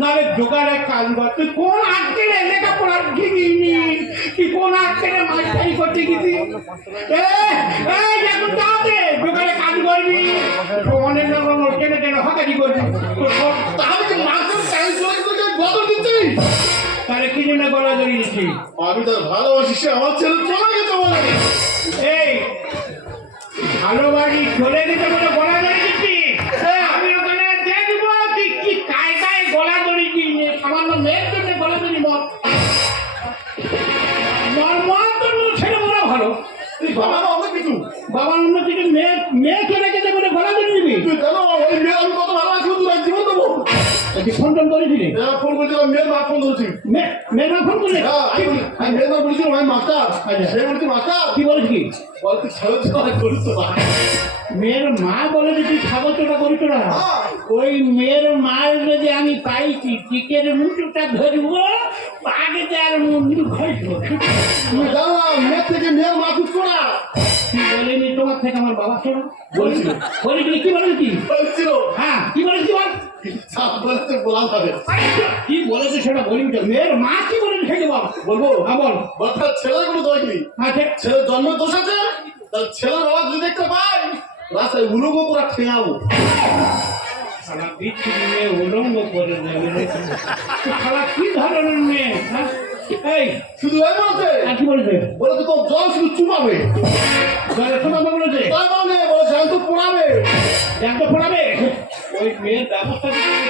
নাহলে জোগাড়ে কাজ কর। তুই কোন আটকে রে? লেখাপড়া শিখিনি তুই কোন আটকে রে? মাস্টারি করতে গেছি এখন যাতে জোগাড়ে কাজ করবি। অনেক রকম টেনে টেনে হকারি করবি। তাহলে কি মাস্টার টাইম চলে গেছে বদল দিচ্ছি। তাহলে কি জন্য গলা আমি তার ভালোবাসি সে আমার ছেলে চলে গেছে বলে। এই ভালোবাসি চলে গেছে বলে গলা ধরে দিচ্ছি এই, আমি ওখানে দেখব তুই কি কায়দায় গলা ধরে দিই মেয়ের জন্য বলা ভালো। তুই বাবা না কিছু? বাবার অন্য থেকে মেয়ে মেয়ে চলে গেছে বলে গলা ধরে তুই জানো ওই মেয়ে আমি কত ভালোবাসি তুই আর জীবন দেবো। তুই ফোন টোন করেছিলি হ্যাঁ ফোন করেছিলাম মেয়ের মা ফোন করেছি। মেয়ে মেয়ে ফোন করলে? হ্যাঁ আমি মেয়ের মা বলেছিলাম আমি মাস্টার। আচ্ছা। সে বলছি মাস্টার কি বলিস কি? বল তুই ছেলে ছেলে করিস মেয়ের মা বলে তুই চোটা করিস না। হ্যাঁ। ওই মেয়ের মার যদি আমি পাইছি টিকের মুঠোটা ধরবো আগে তার মুন্ডু ঘষবো মেয়ের থেকে মেয়ের মা খুব না? বলিনি তোমার থেকে আমার বাবা শোনো? বলছিল বলিনি কি বলেছি? বলছিল। হ্যাঁ কি বলেছি বল? বলেছে বলা কি বলেছে সেটা তো। মেয়ের মা কি বলেছে সেটা বল। বলব? হ্যাঁ বল। বল তার ছেলের কোনো দোষ নেই। আচ্ছা। ছেলের জন্ম দোষ আছে তার ছেলের বাবা যদি দেখতে পাই রাস্তায় উলুগো পুরা ঠেঙাবো শালা বিচ্ছিরি মেয়ে উলঙ্গ করে দেবে। রে। কি ধরনের মেয়ে হ্যাঁ? এই শুধু এই বলছে আর কি বলেছে বলে তো জল শুধু চুমাবে। জলে শোনাবে বলেছে? তার মানে বলে জ্যান্ত পোড়াবে। জানতে পড়াবে? ওই মেয়ের ব্যবস্থা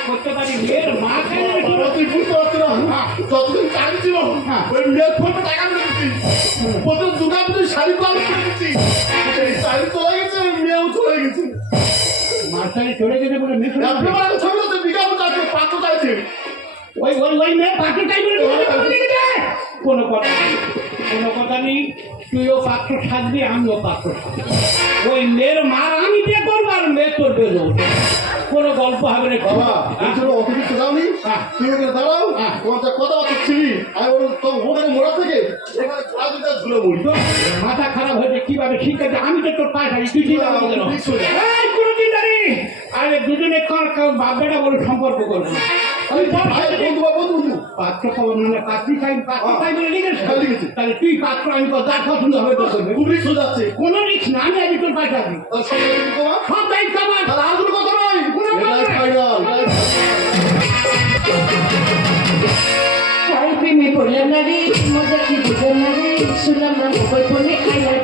করতে পারি মেয়ের মা কেন তুই বুঝতে পারছি না। যতদিন চাকরি হ্যাঁ। ওই মেয়ের ফোনটা টাকা মেরে দিচ্ছি প্রথম দুর্গা শাড়ি পালন করে দিচ্ছি মাস্টারি চলে গেছে বলে মেয়ে আপনি আমি ছবি তো বিজ্ঞাপন আছে পাত্র আছে ওই ওই ওই মেয়ে পাত্র গেছে। কোনো কথা কোনো কথা নেই। তুইও পাত্র সাজবি আমিও পাত্র ওই মেয়ের মার আমি বিয়ে করব আর মেয়ে তোর দেবো। কোনো গল্প হবে না। বাবা জন্য অত কিছু দাওনি হ্যাঁ। তুই ওখানে দাঁড়াও হ্যাঁ। তোমার যা কথা বার্তা ছিলি আমি বললাম তো ওখানে মোড়া থেকে এখানে গোড়া দুটা ঝুলে মরি মাথা খারাপ হয়েছে কীভাবে ঠিক আছে? আমি তো তোর পায়ে থাকি তুই কেন? ঠিক সোজা। এই, কোনো চিন্তা নেই আরে দুজনে কার কার বাপ বেটা বলে সম্পর্ক করব আমি ভাই বন্ধু বা বন্ধু পাত্র খবর মানে পাত্রী চাই পাত্র চাই বলে লিখেছে হ্যাঁ, লিখেছে। তাহলে তুই পাত্র আমি তো যার পছন্দ হবে তো করবে খুব রিক্স হয়ে যাচ্ছে। কোনো রিক্স না আমি আজকে তোর তুমি তোমার সব দায়িত্ব আমার। তাহলে আর কোনো কথা নয় কোনো প্রেমে পড়লাম না রে মজা কি বুঝলাম না রে। শুনলাম না মোবাইল ফোনে আই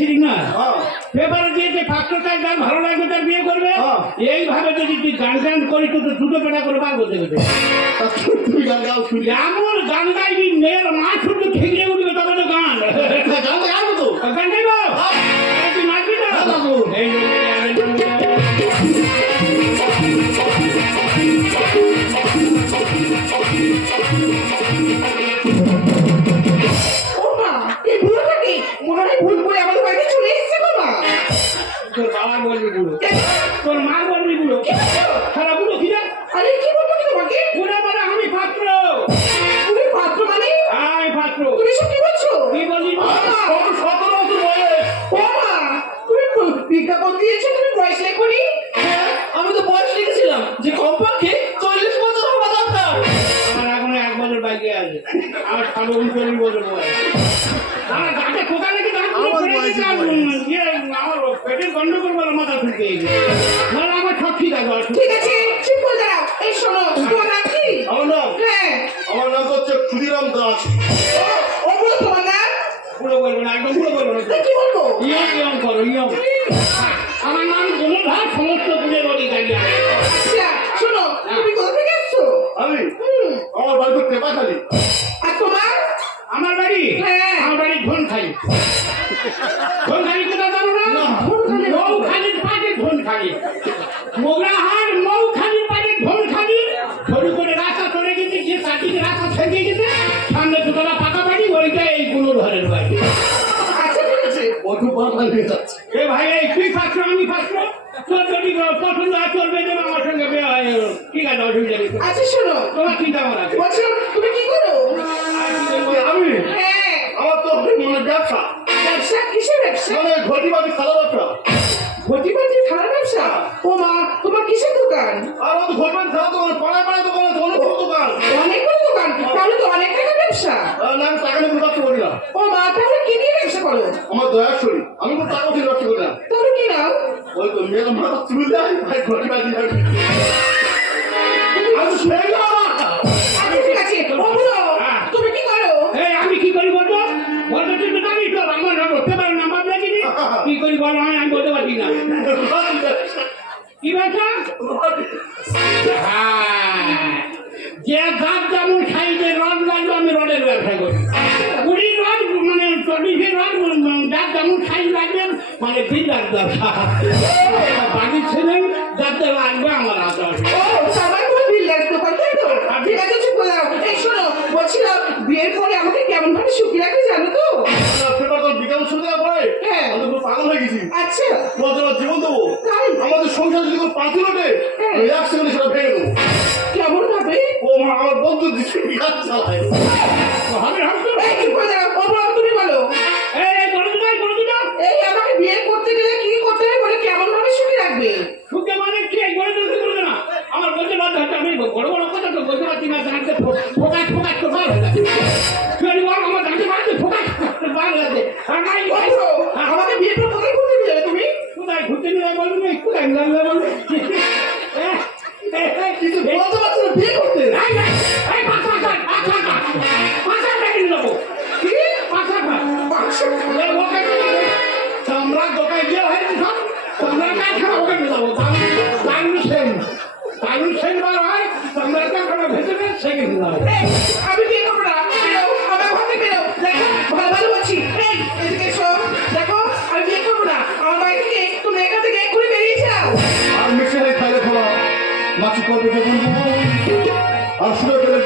একটা না? হ্যাঁ পেপারে দিয়েছে পাত্র চাই যার ভালো লাগবে তার বিয়ে করবে? হ্যাঁ। এইভাবে যদি তুই গান গান করিস তো দুটো পেটা করে বার করতে হবে। তা তুমি গান গাও শুনি। এমন গান গাইবি মেয়ের মা শুধু ঠিকরে উঠবে তবে তো গান। গান তো। গান গাইব? তুই হ্যাঁ, নাচবো। এই জন্য হচ্ছে ক্ষুদিরাম দাস ও- ও তোমার নাম? পুরো বলব না একদম পুরো বলব না। কি বলব? ইয়ং ইয়ং করো ইয়ং আমার নাম কোমল সমস্ত পুজোর অধিকারী। আচ্ছা শোনো তুমি কোথা থেকে এসছো? আমি? আমার বাড়ি তো টেপাখালি আর তোমার? আমার বাড়ি? হ্যাঁ। আমার বাড়ি ধনখালি ধনখালি কোথায় জানো না। মৌখালির পাশে ধনখালি মোগরাহাট মৌখালির পাশে ধনখালি সরু করে রাস্তা চলে গেছে যে চারদিকে রাস্তা থেকে গেছে। আছে কত হয়ে যাচ্ছে। এ ভাই এই তুই আমি পাত্র তোর যদি পছন্দ তোর বেঁধে আমার সঙ্গে বিয়ে হয় ঠিক আছে অসুবিধা নেই আচ্ছা শোনো। তোমার চিন্তা বলছিলাম তুমি কি করো? আমি? হ্যাঁ। আমার তো মনে ব্যবসা। দয়া শরীর আমি কোনো টাকা দিয়ে ব্যবসা করি না। তাহলে কি নাও ওই তো মেয়ের মাথা চুল দেয় ভাই ঘটি বাড়ি আমি সেই না আচ্ছা ঠিক আছে। ও বলো। তুমি কি করো? এই আমি কি করি বলতো বলতো তুই তো তো আমার ধরতে পারে নাম্বার দেখিনি কি করি বল আমি বলতে পারছি না। কি ব্যবসা হ্যাঁ, যে গাছ যেমন সাইজের রড লাগবে আমি রডের ব্যবসা করি কুড়ি রড মানে চল্লিশের রড যার যেমন সাইজ লাগবে মানে বিল্ডার ব্যবসা বাড়ির ছিলেন যাতে লাগবে আমার বিয়ের পরে আমাকে কেমন ভাবে সুখী জানো তো? না পড়ে হ্যাঁ। আমি পাগল হয়ে গেছি। আচ্ছা। তোমার জীবন দেবো। তাই? আমাদের সংসার যদি কোনো পাঁচি ওঠে হ্যাঁ। এক সেকেন্ডে সেটা ভেঙে দেবো। কেমন ভাবে ও মা আমার বন্ধু দিচ্ছে বিঘাত চালায়। হবে হবে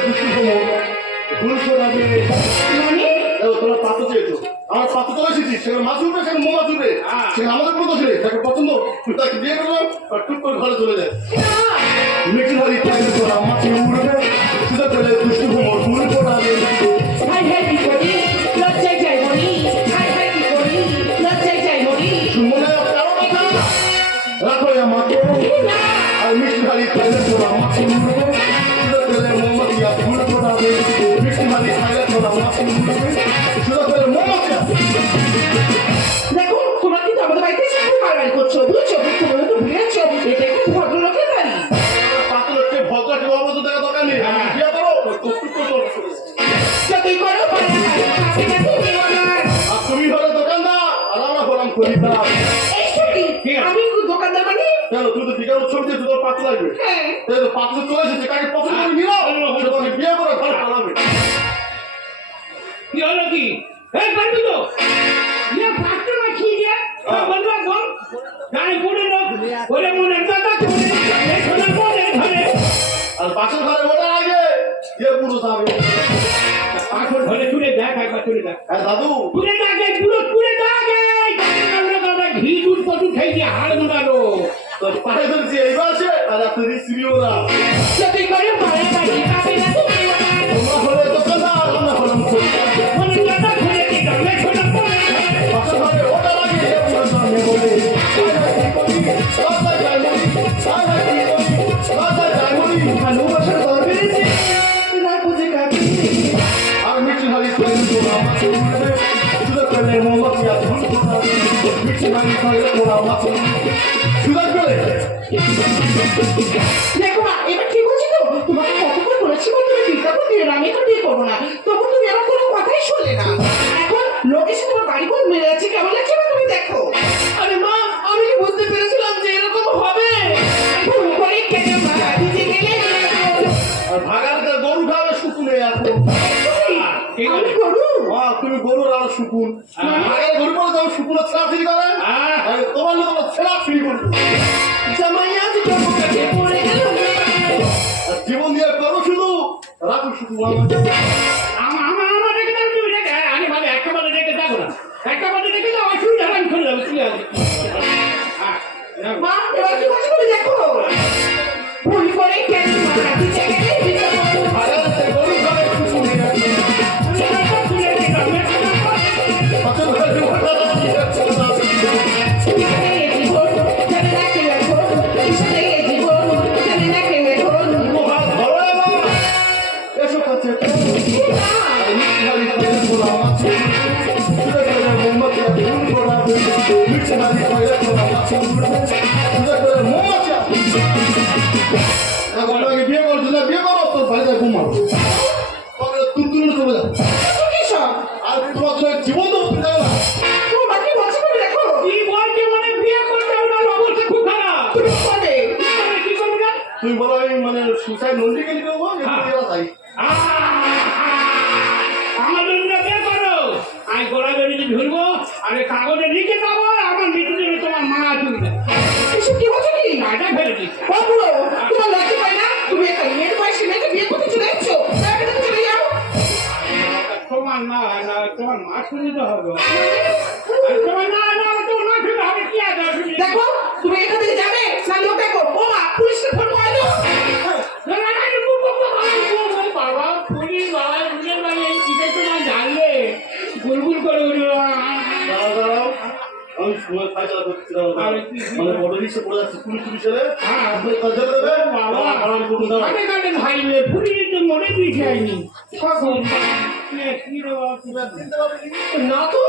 করে আমি মানে? দেখো তোমরা পাত্র চেয়েছো। আমার পাতো চলে এসেছি সেখানে মাছ উঠবে সেখানে মোমা উঠবে। হ্যাঁ। সেখানে আমাদের মতো ছেলে তাকে পছন্দ তাকে বিয়ে করলাম? আর টুক করে ঘরে চলে যায়। পাত্র হ্যাঁ চলে এসেছে কাকে পছন্দ করে নিল। বিয়ে করে ঘরে পালাবে। কি হলো কি? এই পারবি তো। ইয়ে পাঁচটা মাছি দিয়ে? বলবা বল। গাড়ি পড়ে লোক ওরে মনে আর পাশের ঘরে ওটা আগে বিয়ে পুরো যাবে করে দেখ হ্যাঁ দাদু। পুরে দাগে পুরো পুরে আমরা ঘি দুধ কটু খাই দিয়ে হাড় মোড়ালো। তো পায়ে ধরেছি এইবার আছে আর আপনি রিসিভিও না। যদি করে পরে বাড়ি পাবে না তোমরা হলে দোকানদার আমরা হলাম। মনে দাদা ঘুরে কি দামে ছোটা পড়ে পাশে ঘরে ওটা লাগিয়ে এ পুরো সামনে বলে, "আয় হায় কি করি, যাই বলি, দেখো না তবু তুমি আমার কোনো কথাই শুনলে না এখন লোক এসে তোমার বাড়ি কোন মেরে যাচ্ছে কেমন লাগছে দেখো আরে মা আমি কি বুঝতে পেরেছিলাম যে এরকম হবে আর ভাগার গরু খাবে শুকুনে ঠিক আমি করু বাহ, তুমি আর শুকুন। গরু বলে তুমি করে? তোমার লোক করব। পড়ে গেল আর জীবন দিয়ে করো শুধু রাখো শুধু যাব ঠিক আছে। মা এবার কি হচ্ছে দেখো? ভুল করে কেন মা দিতে গেলে কি করব না তুই বলো আমি মানে সুসাইড নন্দী গেলি করব হ্যাঁ। এরা তাই তোমার মা শুনতে হবে তোমার না না তোমার মা শুনতে হবে কি আছে দেখো তুমি এখান থেকে যাবে না লোক দেখো ও মা পুলিশকে ফোন করে দাও না, না, না, বু, বু, বু, বু, বু, বু, বাবা পুলিশ বাবা পুলিশ বাবা এই তোমার জানলে গুলগুল করে আমি সময় ফাইসলা করছি দাঁড়াও, দাঁড়াও। কি? মানে বড় রিক্সে পড়ে যাচ্ছে পুলিশ এলে হ্যাঁ। আপনি কাজ দেবে আমি কানে পুলিশ তো মনে দিয়ে যায়নি না তো।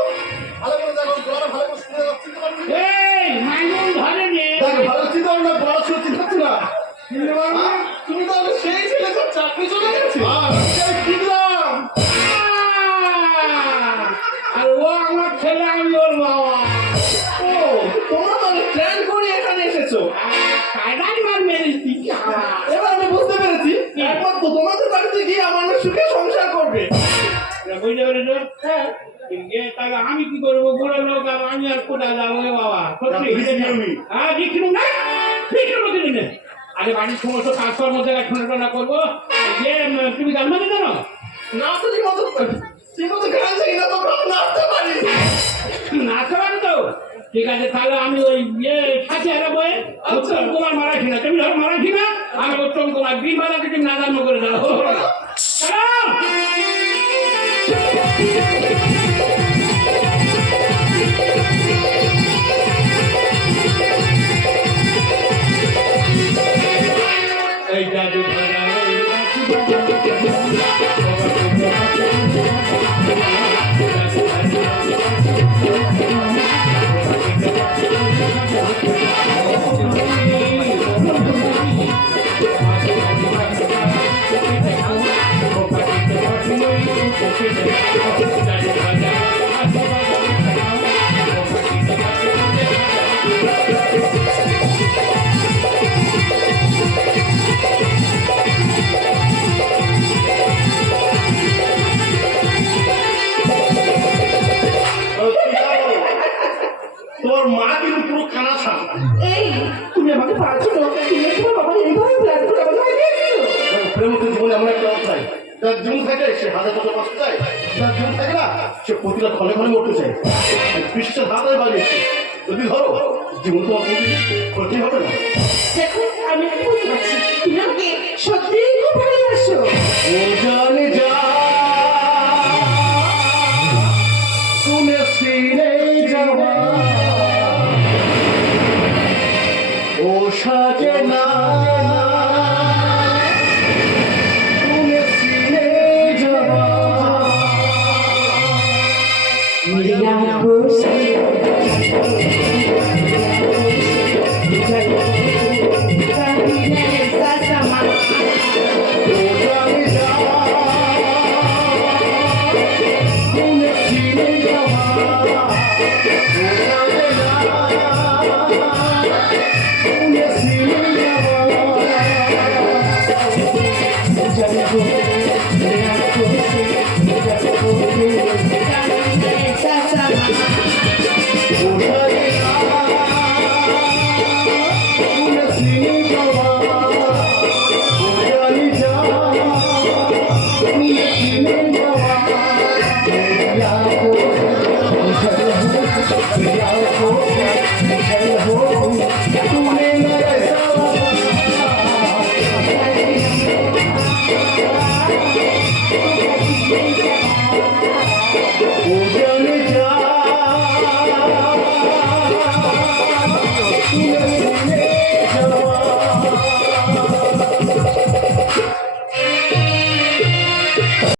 কোথায় যাব রে বাবা? হ্যাঁ বিক্রি না বিক্রি করতে দিনে আগে বাড়ির সমস্ত কাজকর্ম থেকে ঠোনা করব। যে তুমি গান জানো নাচতে ঠিক মতো ঠিক মতো গান জানি না তো নাচতে পারি নাচতে পারো তো। ঠিক আছে তাহলে আমি ওই ইয়ে সাথে হারাবো উত্তম কুমার মারাঠি না। তুমি ধরো মারাঠি না আমি উত্তম কুমার। বিন বাজাকে তুমি নাদান্য করে দাও। ক্ষণে চাই। বিশ্বাস হাতায় বাজিয়েছে যদি ধরো জীবন আপনি ক্ষতি হবে না। দেখো আমি বুঝতে পারছি তুমি আমাকে সত্যিই খুব ভালোবাসো।